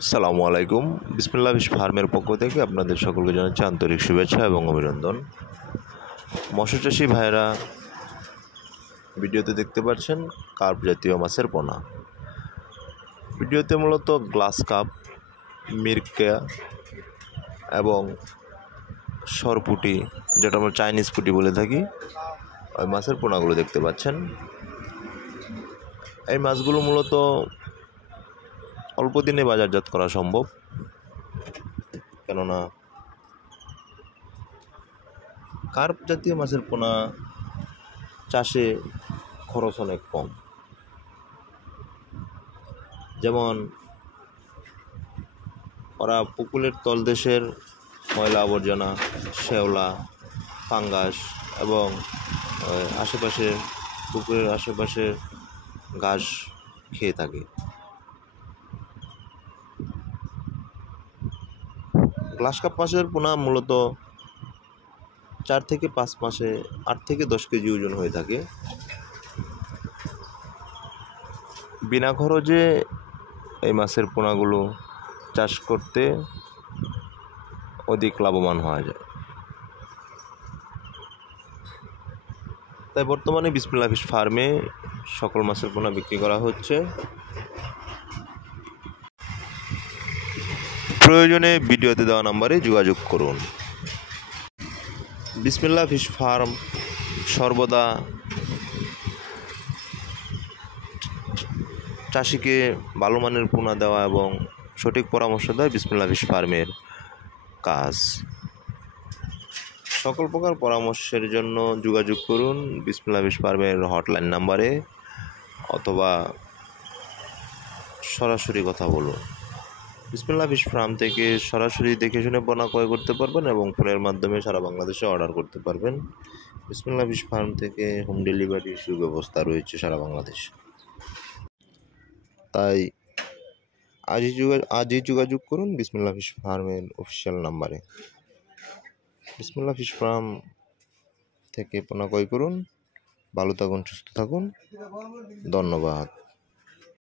আসসালামু আলাইকুম। বিসমিল্লাহ ফিশ ফার্মের পক্ষ থেকে আপনাদের সকলকে জানাচ্ছি আন্তরিক শুভেচ্ছা এবং অভিনন্দন। মৎস্য চাষী ভাইয়েরা, ভিডিওতে দেখতে পাচ্ছেন কার্প জাতীয় মাছের পোনা। ভিডিওতে মূলত গ্লাস কাপ, মিরকা এবং সরপুটি, যেটা আমরা চাইনিজ পুঁটি বলে থাকি, ওই মাছের পোনাগুলো দেখতে পাচ্ছেন। এই মাছগুলো মূলত অল্প দিনে বাজারজাত করা সম্ভব, কেননা কার্প জাতীয় মাছের পোনা চাষে খরচ অনেক কম। যেমন ওরা পুকুরের তলদেশের ময়লা আবর্জনা, শ্যাওলা, ফাঙ্গাস এবং আশেপাশের পুকুরের আশেপাশের ঘাস খেয়ে থাকে। গ্লাস কাপ মাছের পোনা মূলত 4 থেকে 5 মাসে 8 থেকে 10 কেজি ওজন হয়ে থাকে। বিনা খরচে এই মাছের পোনাগুলো চাষ করতে অধিক লাভবান হওয়া যায়। তাই বর্তমানে বিসমিল্লাহ ফিশ ফার্মে সকল মাছের পোনা বিক্রি করা হচ্ছে। প্রয়োজনে ভিডিওতে দেওয়া নম্বরে যোগাযোগ করুন। বিসমিল্লাহ ফিশ ফার্ম সর্বদা চাষিকে ভালো মানের পোনা দেওয়া এবং সঠিক পরামর্শ দেয় বিসমিল্লাহ ফিশ ফার্মের কাজ। সকল প্রকার পরামর্শের জন্য যোগাযোগ করুন বিসমিল্লাহ ফিশ ফার্মের হটলাইন নাম্বারে, অথবা সরাসরি কথা বলুন। বিসমিল্লাহ ফিশ ফার্ম থেকে সরাসরি দেখে শুনে পোনা ক্রয় করতে পারবেন এবং ফোনের মাধ্যমে সারা বাংলাদেশে অর্ডার করতে পারবেন। বিসমিল্লাহ ফিশ ফার্ম থেকে হোম ডেলিভারির সুব্যবস্থা রয়েছে সারা বাংলাদেশে। তাই আজই যোগাযোগ করুন বিসমিল্লাহ ফিশ ফার্মের অফিসিয়াল নাম্বারে। বিসমিল্লাহ ফিশ ফার্ম থেকে পোনা ক্রয় করুন। ভালো থাকুন, সুস্থ থাকুন। ধন্যবাদ।